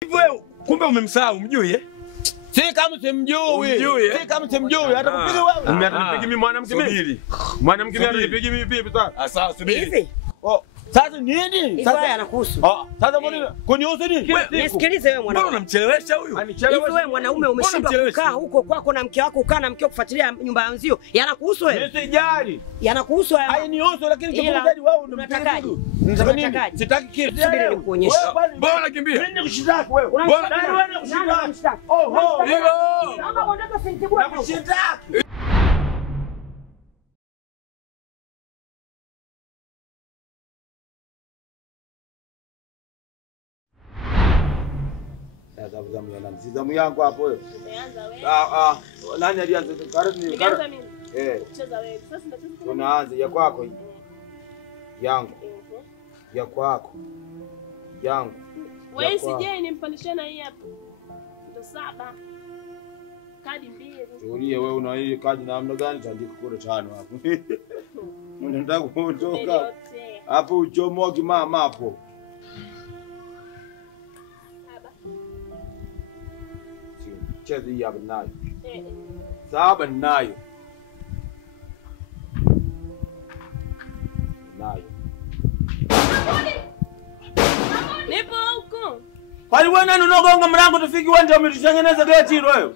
Hivyo kumbe umemsahau, mjui eh? Si kama simjui. Si kama simjui hata kupiga wewe. Unanipiga mimi mwanamke mimi. Mwanamke mimi ananipiga mimi vipi sasa? Sawa, subiri. Hivi? Sasa nini? Sasa anakuhusu. Sasa mbona kunihusu nini? Nisikilize wewe mwanaume. Mbona unamchelewesha huyu? Hivi wewe mwanaume umeshindwa kukaa huko kwako na mke wako, ukaa na mkeo kufuatilia nyumba ya wenzio. Yanakuhusu wewe? Nisijali. Yanakuhusu wewe? Hainihusu lakini kifuataji wewe unatakaje? Unatakaje? Sitaki kitu. Subiri nikuonyeshe. Mbona unakimbia? Mimi nikushitaki wewe. Mbona wewe nikushitaki? Oho. Naomba uondoke usinitibue. Nakushitaki. Zamu yangu hapo wewe. Umeanza wewe. Nani alianza? Nimeanza mimi. Kucheza wewe. Sasa ndacheza kama unaanza ya kwako hii. Yangu. Ya kwako. Yangu. Wewe sije nimpandishie na hii hapa. Ndo 7. Kadi 2. Tulie wewe una hii kadi na namna gani taandika kule 5 hapo. Unataka kutoka. Hapo uchomoki mama hapo. Cheza hii hapa nayo. 7 nayo. Nayo. Nipo huko. Kwani wewe nani unagonga mlango tufiki wewe ndio umetutengeneza geti hilo wewe?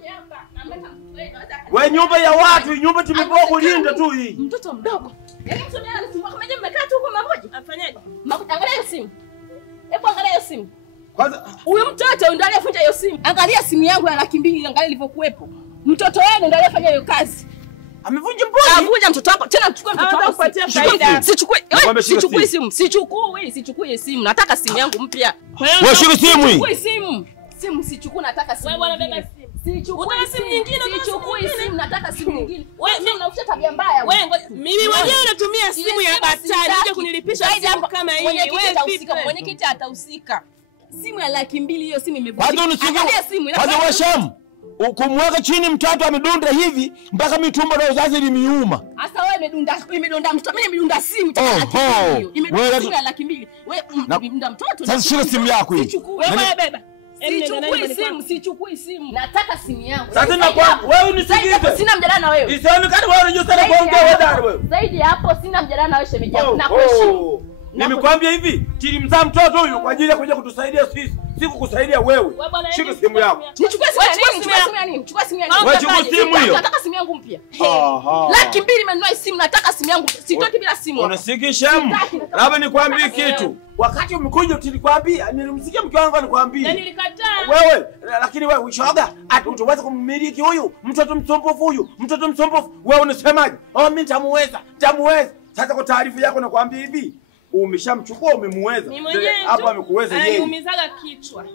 Wewe nyumba ya watu, nyumba tumepewa kulinda tu hii. Mtoto mdogo. Yaani mtu ndiye anasumbua kama je mmekaa tu huko mamoja? Afanyaje? Angalia hiyo simu. Hebu angalia hiyo simu. Kwanza huyu mtoto ndio aliyefunja hiyo simu. Angalia simu yangu ya 200, angalia ilivyokuepo. Mtoto wenu ndio aliyefanya hiyo kazi. Amevunja mbuzi. Avunja mtoto wako. Tena mchukue mtoto wako kupatia faida. Sichukui simu. Sichukui simu. Nataka simu yangu mpya. Wewe shika simu hii. Sichukui simu. Simu sichukui, nataka simu. Wewe bwana beba simu. Sichukui simu nyingine, sichukui simu, nataka simu nyingine. Wewe mimi unafuta tabia mbaya. Wewe mimi mwenyewe natumia simu ya daktari uje kunilipisha simu kama hii. Wewe vipi? Mwenyekiti atahusika. Simu ya 200 hiyo simu imevunjika. Angalia simu. Kwanza wewe Sham, ukumweka chini mtoto amedunda hivi mpaka mitumbo na uzazi limiuma. Sasa wewe imedonda mtoto, mimi nimedonda simu tena 200. Imedonda simu ya 200. Wewe umedonda mtoto. Sasa shika simu yako hii. Wewe beba. Sichukui simu. Nataka simu yangu. Sasa na kwa wewe unisikilize. Sina mjadala na wewe. Isionekane wewe unajua sana kuongea wewe wewe. Zaidi hapo sina mjadala na wewe shemeji yangu. Nakuheshimu. Nimekwambia hivi, tilimzaa mtoto huyu kwa ajili ya kuja kutusaidia sisi, si kukusaidia wewe. Shika simu yako. Nichukue simu ya nini? Chukua simu ya nini? Wewe chukua simu hiyo. Nataka simu yangu mpya. 200 nimenunua simu, nataka simu yangu. Sitoki bila simu. Unasikisha? Labda nikwambie kitu. Wakati umekuja utilikwambia, nilimsikia mke wangu anikwambia. Na nilikataa. Wewe, lakini wewe ushoga, ati utaweza kummiliki huyu, mtoto msumbufu huyu, mtoto msumbufu. Wewe unasemaje? Mimi nitamuweza. Sasa kwa taarifa yako nakwambia hivi, umeshamchukua umemuweza. Hapo amekuweza yeye. Aliumizaga kichwa.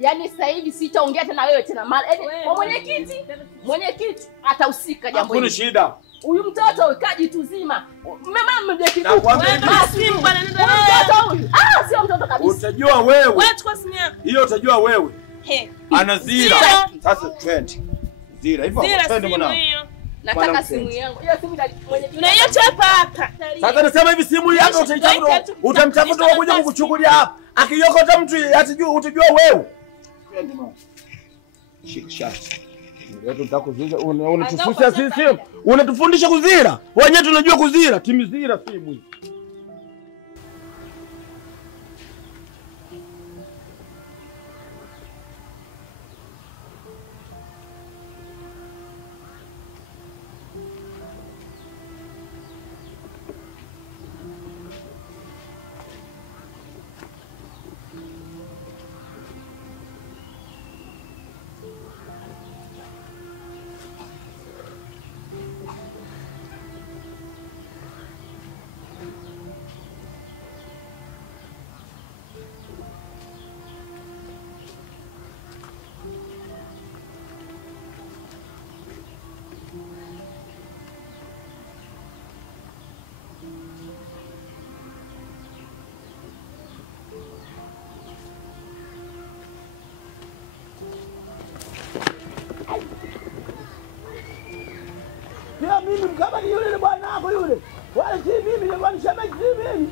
Yaani sasa hivi sitaongea tena wewe tena. Kwa mwenyekiti atahusika jambo hili. Hakuna shida. Huyu mtoto kaji tuzima. Mama mjeki tu. Simu bwana nenda naye. Mtoto huyu. Sio mtoto kabisa. Utajua wewe. Wewe chukua simu yako. Hiyo utajua wewe. Anazira. Sasa twende. Zira hivyo. Twende mwana. Nataka simu yangu. Hiyo simu mwenyekiti. Unaiacha hapa. Sasa nasema hivi simu yako utaitafuta. Utamtafuta wa kuja kukuchukulia hapa. Akiyokota mtu atajua utajua wewe. Twende mwana. Shika. Unatufundisha sisi, unatufundisha kuzira. Wenyewe tunajua kuzira, timizira simu hii. Pia mimi kama ni yule bwana wako yule. Wala si mimi ni bwana shemeji mimi.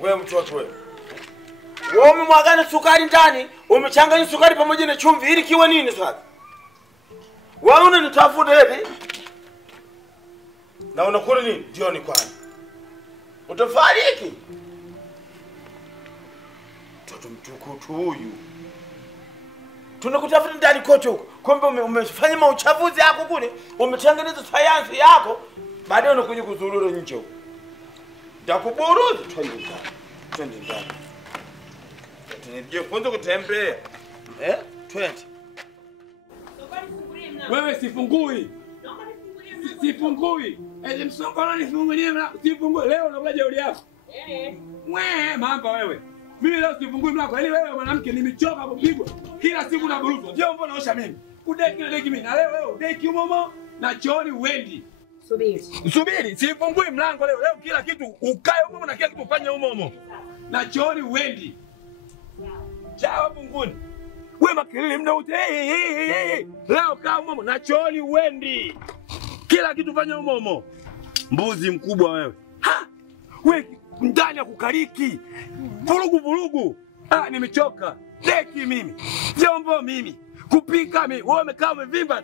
Wewe mtoto wewe. Wewe umemwagana sukari ndani, umechanganya sukari pamoja na chumvi ili kiwe nini sasa? Wewe unanitafuta hivi? Na unakula nini? Jioni kwani. Utafariki. Mtoto mtukutu huyu. Tunakutafuta ndani kote huko. Kumbe umefanya mauchafuzi yako kule, umetengeneza sayansi yako, baadaye unakuja kuzurura nje huko. Ndakuburuza twende ndani. Twende ndani. Tunajua kwanza kutembea. Twende. Wewe sifungui. Sifungui. Msongono nifungulie mlango. Sifungui. Leo unakula jeuri yako. Wewe mamba wewe. Mimi leo sifungui mlango. Yaani wewe mwanamke nimechoka kupigwa. Kila siku na buruzwa. Ndio mbona naosha mimi? Kudeki na deki mimi. Na leo wewe udeki umomo na chooni uendi. Subiri, sifungui mlango leo. Leo kila kitu ukae huko na kila kitu ufanye humo. Na chooni uendi. Chao bunguni. Wewe makelele mda wote. Leo kaa humo na chooni uendi. Kila kitu fanya humo. Mbuzi mkubwa wewe. Ha! Wewe ndani ya kukariki. Vurugu. Nimechoka. Deki mimi. Vyombo mimi. Kupika mimi. Wewe umekaa umevimba.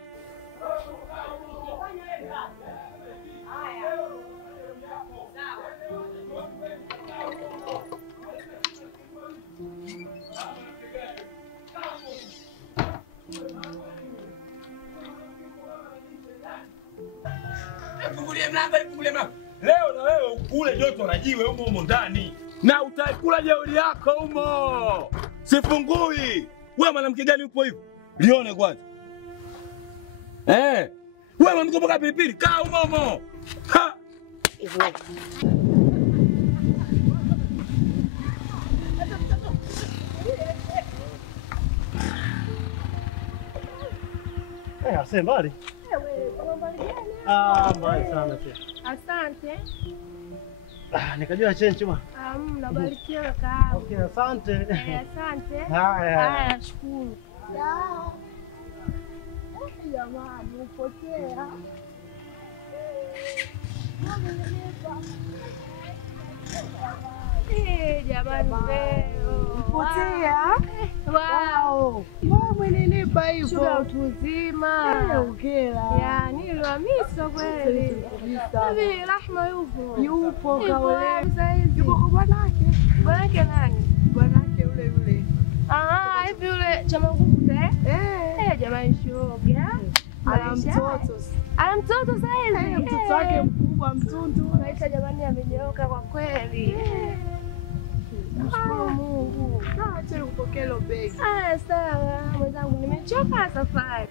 Fungulie mlango. Leo na wewe ukule joto na jiwe humo ndani. Na utakula jeuri yako humo. Sifungui. Wewe mwanamke gani upo hivyo? Lione kwanza. Wewe mwanamke mboga pilipili kaa humo. Ha! Ase mbali. Mbali sana pia. Asante. Nikajua chenchi bwana. Mnabarikiwa kaka. Okay, asante. Asante. Haya, shukuru. Jamani, upotea. Jamani leo. Upotea? Wow. Mama nilipa hivyo. Shule utu uzima. Ongera. Yani nilihamishwa kweli. Hivi Rahma yupo? Yupo kaole. Yupo kwa bwanake. Bwanake nani? Bwanake yule. Hivi yule chama nguvu jamani shoga. Ana mtoto sasa. Mtoto wake mkubwa mtundu. Maisha jamani amenyooka kwa kweli. Nashukuru Mungu. Acha nikupokee lo begi. Sawa. Mwenzangu nimechoka safari.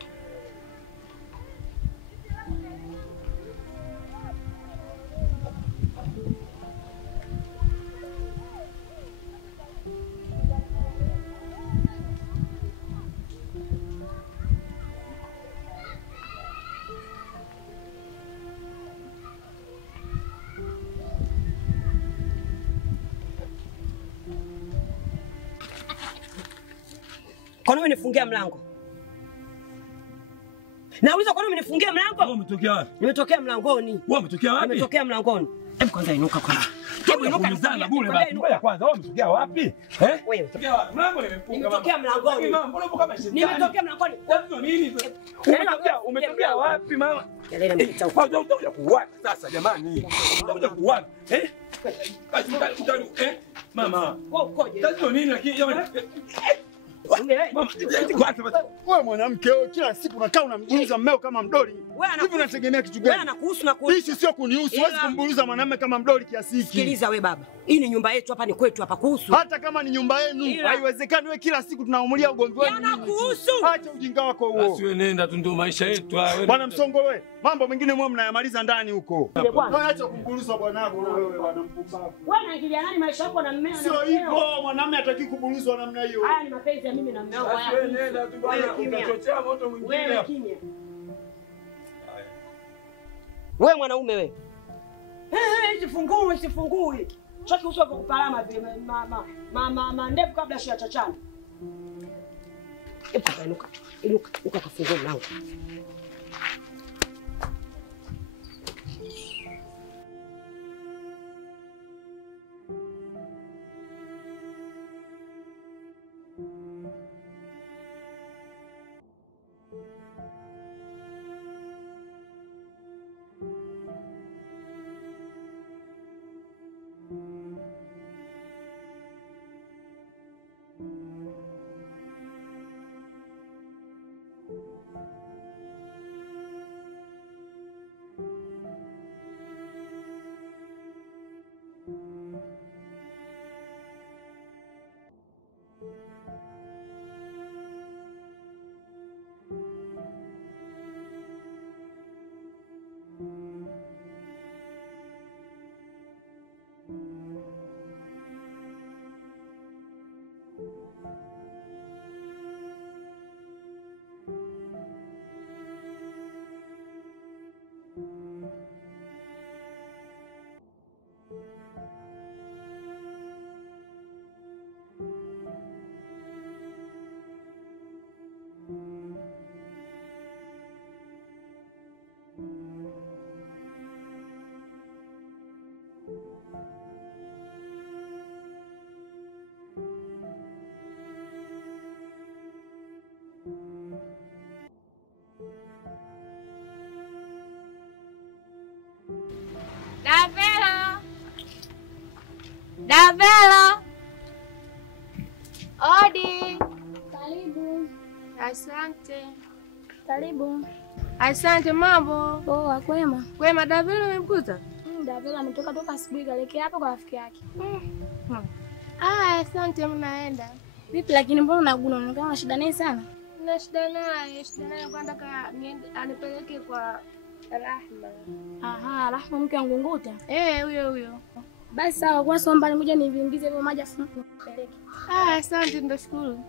Kwa nini unifungia mlango? Nauliza kwa nini unifungia mlango? Wewe umetokea wapi? Nimetokea mlangoni. Wewe umetokea wapi? Nimetokea mlangoni. Hebu kwanza inuka kwanza. Hebu inuka bure basi. Ngoja kwanza, wewe umetokea wapi? Wewe umetokea wapi? Mlango nimefunga. Nimetokea mlangoni. Mama, mbona uko kama shetani? Nimetokea mlangoni. Tatizo nini? Umetokea wapi mama? Kelele mpita huko. Utakuja kuuana sasa jamani. Utakuja kuuana. Mama. Wewe ukoje? Tatizo nini lakini jamani? Wewe mwanamke wewe kila siku unakaa unamburuza mmeo kama mdoli. Hivi unategemea kitu gani? Wewe anakuhusu na kuhusu. Hii sio kunihusu. Huwezi kumburuza mwanamume kama mdoli kiasi hiki. Sikiliza wewe baba. Hii ni nyumba yetu hapa, ni kwetu hapa, kuhusu. Hata kama ni nyumba yenu, haiwezekani wewe kila siku tunaumulia ugomvi wenu. Yanakuhusu. Acha ujinga wako huo. Basi wewe nenda tu, ndio maisha yetu haya. Bwana Msongolo wewe, mambo mengine mwe mnayamaliza ndani huko. Wewe acha kumburuza bwanako wewe bwana mpumbavu. Wewe unaingilia nani maisha yako na mmeo? Sio hivyo, mwanamume hataki kuburuzwa namna hiyo. Haya ni mapenzi ya mimi na mmeo. Wewe nenda tu bwana, utachochea moto mwingine. Wewe kimya. Wewe mwanaume wewe. Sifungui. Chaki uso kwa kupalama vile mama ndevu kabla shia chachana. Inuka kafungua mlango. Davela. Odi. Karibu. Asante. Karibu. Asante, mambo. Poa, kwema. Kwema, Davela umemkuta? Davela ametoka toka asubuhi kaelekea hapa kwa rafiki yake. Asante, mnaenda. Vipi lakini mbona unaguna? Unaonekana una shida naye sana. Na shida naye kwanza anipeleke kwa Rahma. Aha, Rahma mke wangu Nguta? Huyo. Basi sawa, kwa sababu mbali moja niviingize hivyo maji afu nipeleke. Asante, ndashukuru.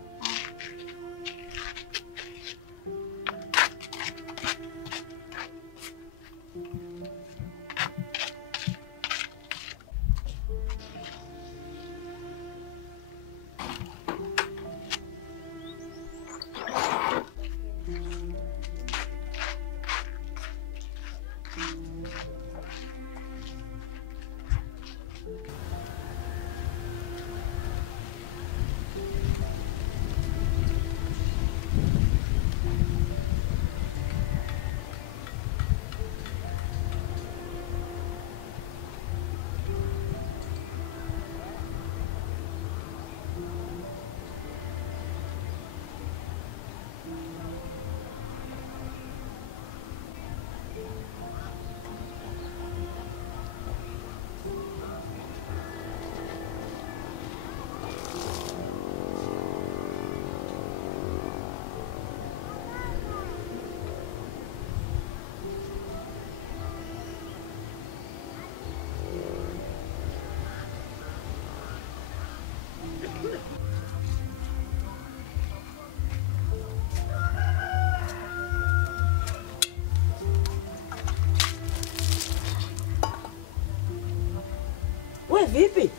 Wewe vipi?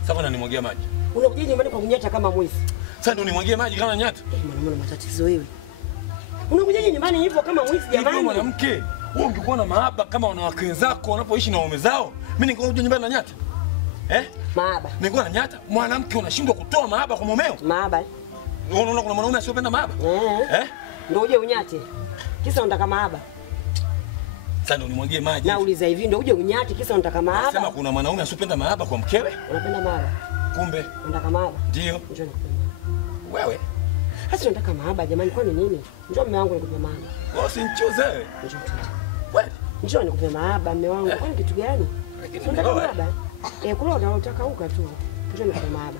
Sasa unanimwagia maji. Unakuja nyumbani kwa kunyata kama mwizi. Sasa ndio unimwagie maji kama nyata? Mwana matatizo wewe. Unakuja nyumbani hivyo kama mwizi jamani? Wewe mwanamke, wewe ungekuwa na mahaba kama wanawake wenzako wanapoishi na waume zao. Mimi ningekuja nyumbani na nyata. Mahaba. Ningekuwa na nyata. Mwanamke unashindwa kutoa mahaba kwa mumeo? Mahaba. Unaona kuna mwanaume asiyopenda mahaba? Ndio uje unyate. Kisa unataka mahaba. Sasa ndio unimwagie maji. Nauliza hivi ndio uje unyate kisa unataka mahaba? Sema kuna mwanaume asiyopenda mahaba kwa mkewe? Unapenda mahaba. Kumbe unataka mahaba? Ndio. Njoo nikupe. Wewe? Sasa nataka mahaba jamani, kwani nini? Njoo mume wangu nikupe mahaba. Wewe usinichoze. Njoo. Wewe? Njoo nikupe mahaba mume wangu. Kwani kitu gani? Unataka mahaba? Kuloga unataka uka tu. Njoo nikupe mahaba.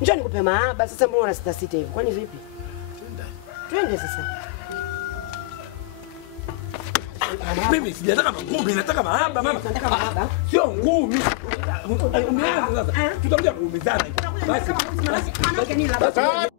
Njoo nikupe mahaba. Sasa mbona una sita hivi? Kwani vipi? Twende sasa. Mimi sijataka ngumi, nataka mahaba mama. Nataka mahaba. Sio ngumi. Umeanza sasa. Tutakuja kuumizana. Basi. Manake nini labda?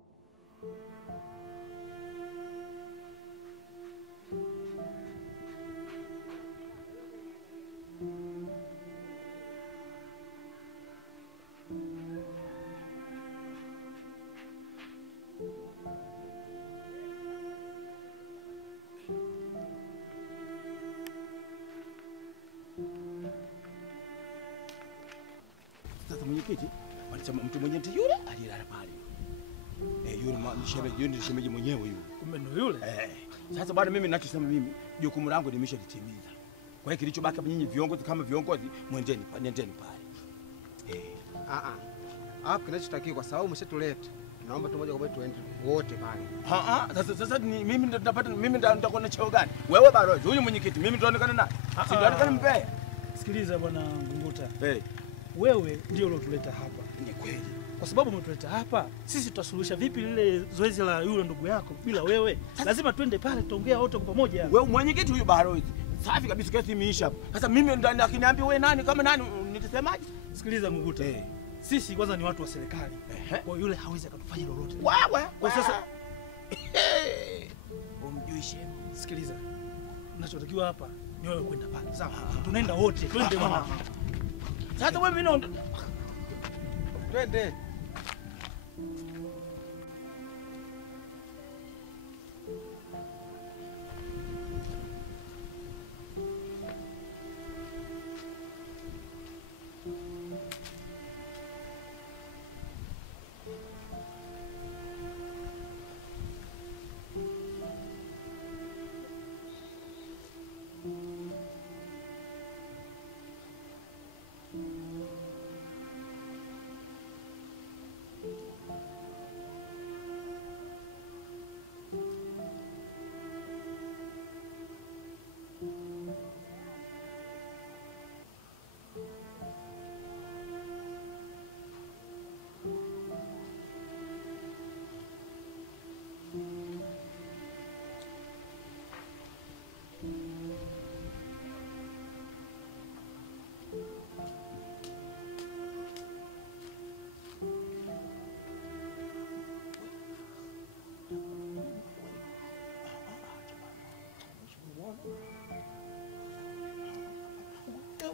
Sasa mwenyekiti, wanasema mtu mwenye ndiye yule aliyelala pale. Yule ni shemeji mwenyewe yule. Kumbe ndo yule? Sasa bwana mimi ninachosema mimi jukumu langu nimeshalitimiza. Kwa hiyo kilichobaki hapa nyinyi viongozi kama viongozi nendeni pale. Hapo kinachotakiwa kwa sababu umeshatuleta. Naomba tu moja kwa moja tuende wote pale. Sasa mimi ndo nitapata mimi ndo nitakuwa na cheo gani? Wewe balozi, huyu mwenyekiti mimi tuonekane naye. Si ndo aonekane mbea. Sikiliza bwana Ngunguta. Eh. Wewe ndio uliotuleta hapa. Ni kweli. Kwa sababu umetuleta hapa, sisi tutasuluhisha vipi lile zoezi la yule ndugu yako bila wewe? Lazima twende pale tuongea wote kwa pamoja. Wewe mwenyekiti huyu balozi. Safi kabisa kesi imeisha hapo. Sasa mimi ndo akiniambia wewe nani kama nani nitasemaje? Sikiliza Ngunguta. Sisi kwanza ni watu wa serikali. Kwa yule hawezi akatufanya lolote. Wewe. Kwa sasa umjuishe. Sikiliza. Tunachotakiwa hapa ni wewe kwenda pale. Sawa. Tunaenda wote. Twende mama. Sasa wewe mimi naona Twende.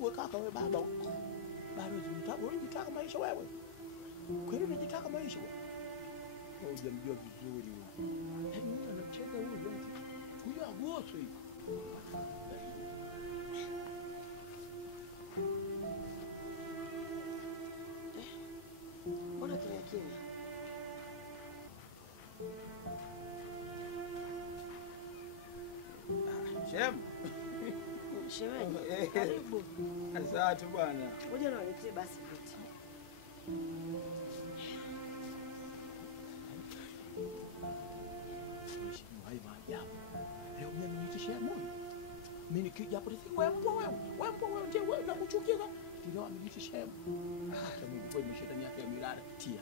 Wewe kaka wewe baba. Bado unajitaka maisha wewe. Kwani unajitaka maisha wewe? Wewe hujamjua vizuri wewe. Mtu anacheza huyu wewe. Huyu agoso hivi. Mbona kimya? Shem. Shemeji, karibu. Asante bwana. Ngoja niwaletee basi viti. Hai maajabu. Leo mimi nitishia moyo. Mimi nikija hapo siku wewe ndiye wewe nakuchukia. Ndio amenitishia. Acha Mungu kwa mshetani yake ya milala. Tia.